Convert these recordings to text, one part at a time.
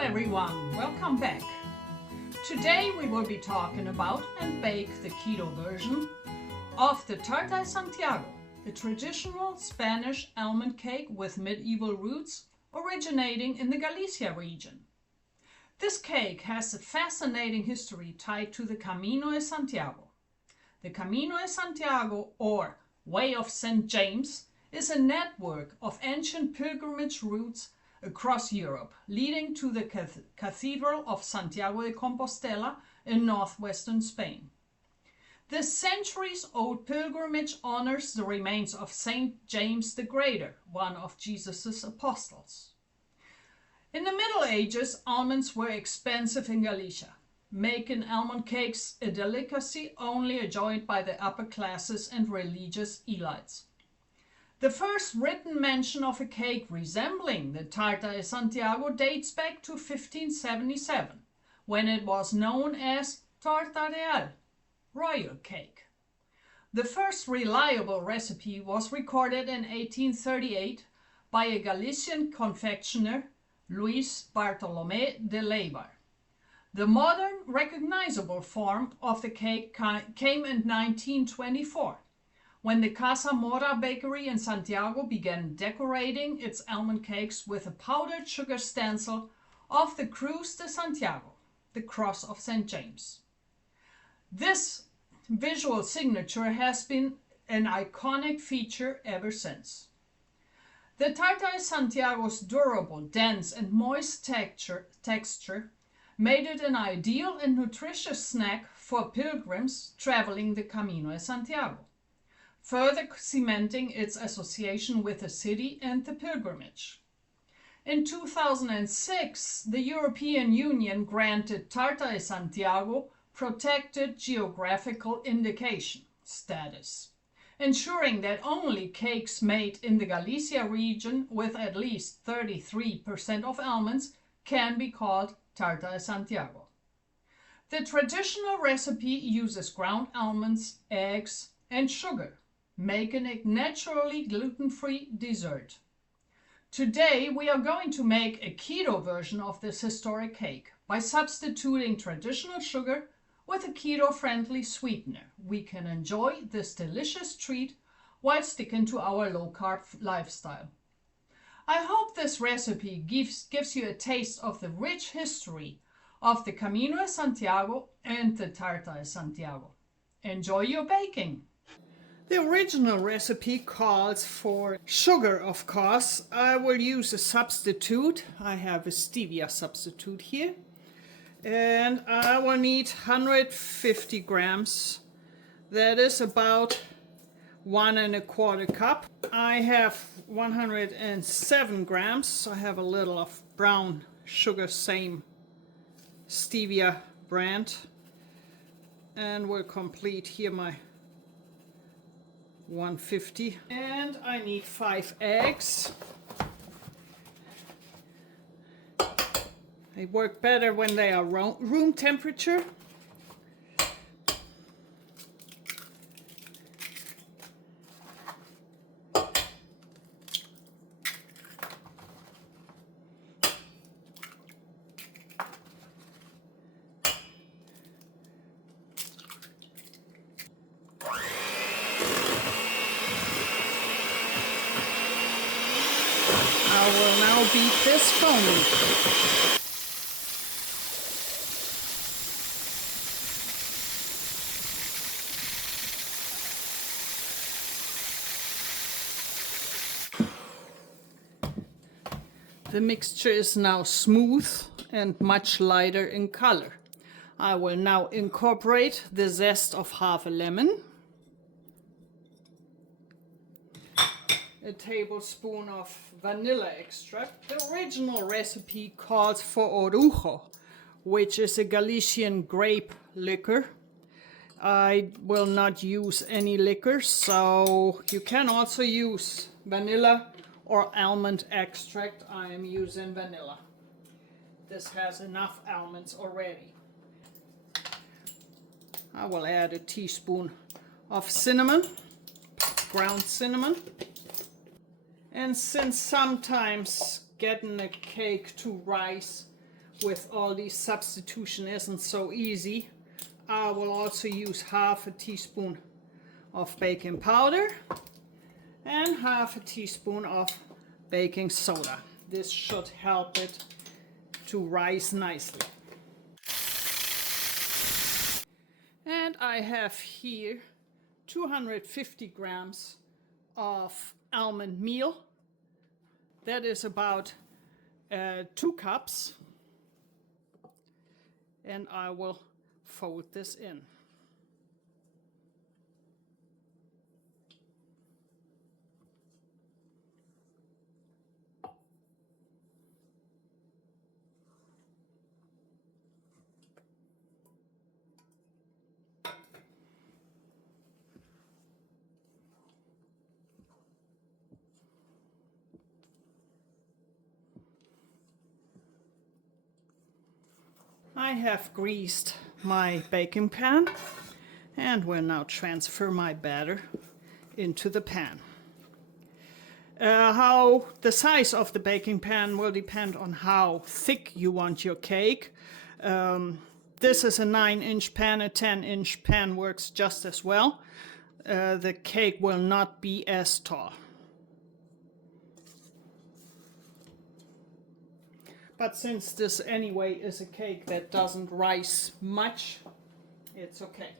everyone, welcome back. Today we will be talking about and bake the keto version of the Tarta de Santiago, the traditional Spanish almond cake with medieval roots originating in the Galicia region. This cake has a fascinating history tied to the Camino de Santiago. The Camino de Santiago, or Way of St. James, is a network of ancient pilgrimage routes across Europe, leading to the Cathedral of Santiago de Compostela in northwestern Spain. This centuries-old pilgrimage honors the remains of St. James the Greater, one of Jesus' apostles. In the Middle Ages, almonds were expensive in Galicia, making almond cakes a delicacy only enjoyed by the upper classes and religious elites. The first written mention of a cake resembling the Tarta de Santiago dates back to 1577, when it was known as Tarta real, royal cake. The first reliable recipe was recorded in 1838 by a Galician confectioner, Luis Bartolomé de Leibar. The modern, recognizable form of the cake came in 1924, when the Casa Mora bakery in Santiago began decorating its almond cakes with a powdered sugar stencil of the Cruz de Santiago, the Cross of St. James. This visual signature has been an iconic feature ever since. The Tarta de Santiago's durable, dense, and moist texture made it an ideal and nutritious snack for pilgrims traveling the Camino de Santiago, further cementing its association with the city and the pilgrimage. In 2006, the European Union granted Tarta de Santiago protected geographical indication status, ensuring that only cakes made in the Galicia region with at least 33% of almonds can be called Tarta de Santiago. The traditional recipe uses ground almonds, eggs, and sugar, making it naturally gluten-free dessert. Today we are going to make a keto version of this historic cake by substituting traditional sugar with a keto-friendly sweetener. We can enjoy this delicious treat while sticking to our low-carb lifestyle. I hope this recipe gives you a taste of the rich history of the Camino de Santiago and the Tarta de Santiago. Enjoy your baking! The original recipe calls for sugar, of course. I will use a substitute. I have a stevia substitute here. And I will need 150 grams. That is about 1¼ cup. I have 107 grams. So I have a little of brown sugar, same stevia brand. And we'll complete here my 150, and I need 5 eggs. They work better when they are room temperature. I will now beat this foam. The mixture is now smooth and much lighter in color. I will now incorporate the zest of half a lemon, a tablespoon of vanilla extract. The original recipe calls for orujo, which is a Galician grape liquor. I will not use any liquor, so you can also use vanilla or almond extract. I am using vanilla. This has enough almonds already. I will add a teaspoon of cinnamon, ground cinnamon. And since sometimes getting a cake to rise with all these substitution isn't so easy, I will also use half a teaspoon of baking powder and half a teaspoon of baking soda. This should help it to rise nicely. And I have here 250 grams of almond meal. That is about 2 cups. And I will fold this in. I have greased my baking pan and will now transfer my batter into the pan. How the size of the baking pan will depend on how thick you want your cake. This is a 9-inch pan, a 10-inch pan works just as well. The cake will not be as tall. But since this anyway is a cake that doesn't rise much, it's okay.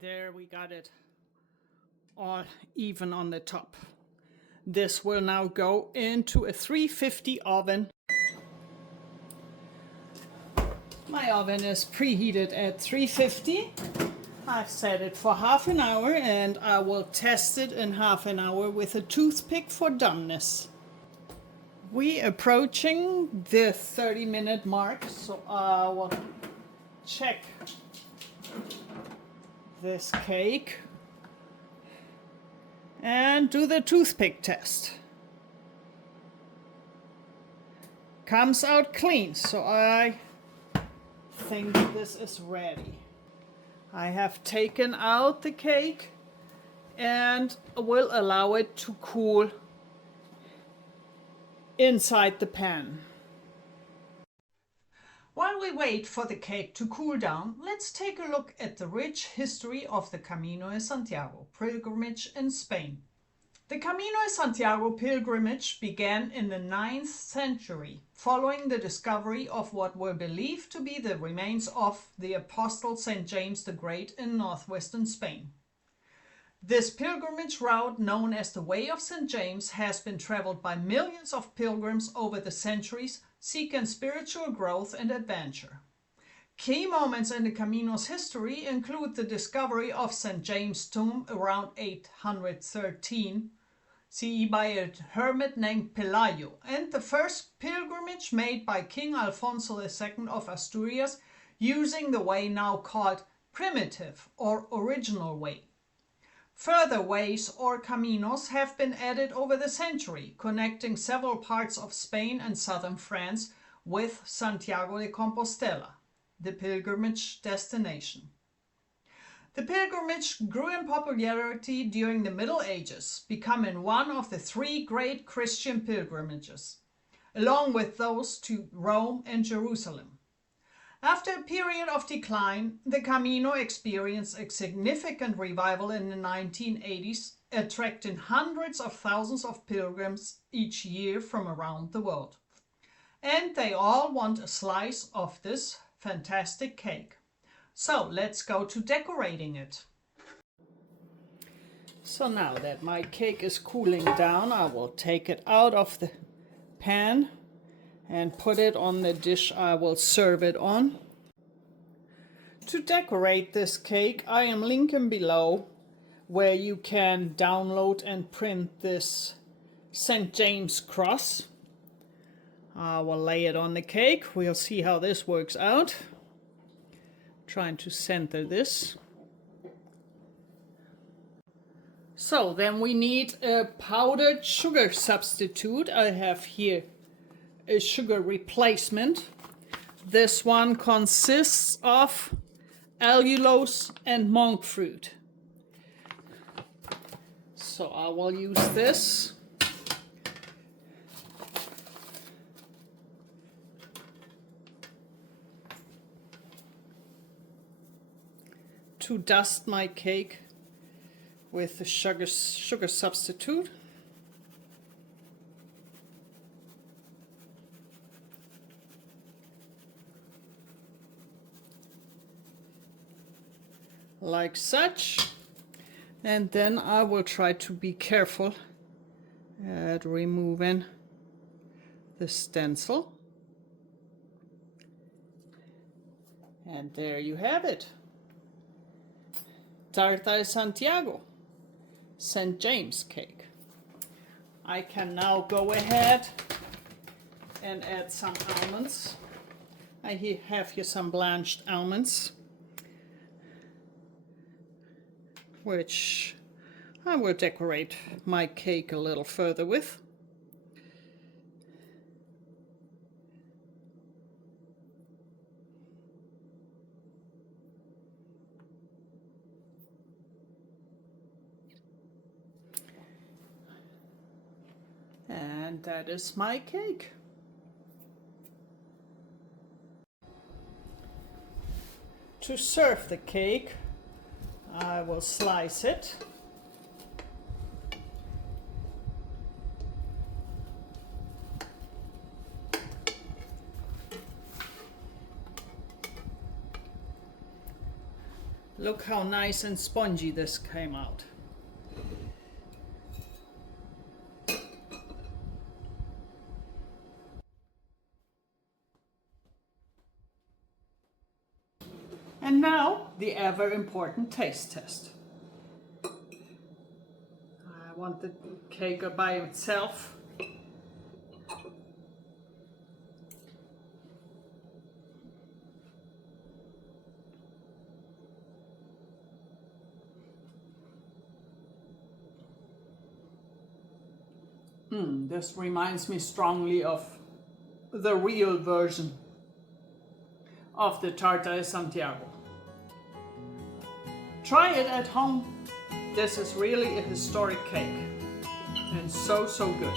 There we got it all even on the top. This will now go into a 350 oven. My oven is preheated at 350. I've set it for half an hour and I will test it in half an hour with a toothpick for doneness. We're approaching the 30-minute mark, so I will check this cake and do the toothpick test. Comes out clean, so I think this is ready. I have taken out the cake and will allow it to cool inside the pan. While we wait for the cake to cool down, let's take a look at the rich history of the Camino de Santiago pilgrimage in Spain. The Camino de Santiago pilgrimage began in the 9th century, following the discovery of what were believed to be the remains of the apostle St. James the Great in northwestern Spain. This pilgrimage route, known as the Way of St. James, has been traveled by millions of pilgrims over the centuries, seeking spiritual growth and adventure. Key moments in the Camino's history include the discovery of St. James' tomb around 813 CE by a hermit named Pelayo, and the first pilgrimage made by King Alfonso II of Asturias using the way now called primitive or original way. Further ways or caminos have been added over the century, connecting several parts of Spain and southern France with Santiago de Compostela, the pilgrimage destination. The pilgrimage grew in popularity during the Middle Ages, becoming one of the 3 great Christian pilgrimages, along with those to Rome and Jerusalem. After a period of decline, the Camino experienced a significant revival in the 1980s, attracting hundreds of thousands of pilgrims each year from around the world. And they all want a slice of this fantastic cake. So let's go to decorating it. So now that my cake is cooling down, I will take it out of the pan and put it on the dish I will serve it on. To decorate this cake, I am linking below where you can download and print this St. James cross. I will lay it on the cake. We'll see how this works out. Trying to center this. So then we need a powdered sugar substitute. I have here a sugar replacement. This one consists of allulose and monk fruit. So I will use this. To dust my cake with the sugar substitute. Like such. And then I will try to be careful at removing the stencil. And there you have it. Tarta de Santiago, St. James cake. I can now go ahead and add some almonds. I have here some blanched almonds, which I will decorate my cake a little further with. And that is my cake. To serve the cake, I will slice it. Look how nice and spongy this came out. And now, the ever important taste test. I want the cake by itself. This reminds me strongly of the real version of the Tarta de Santiago. Try it at home. This is really a historic cake and so good.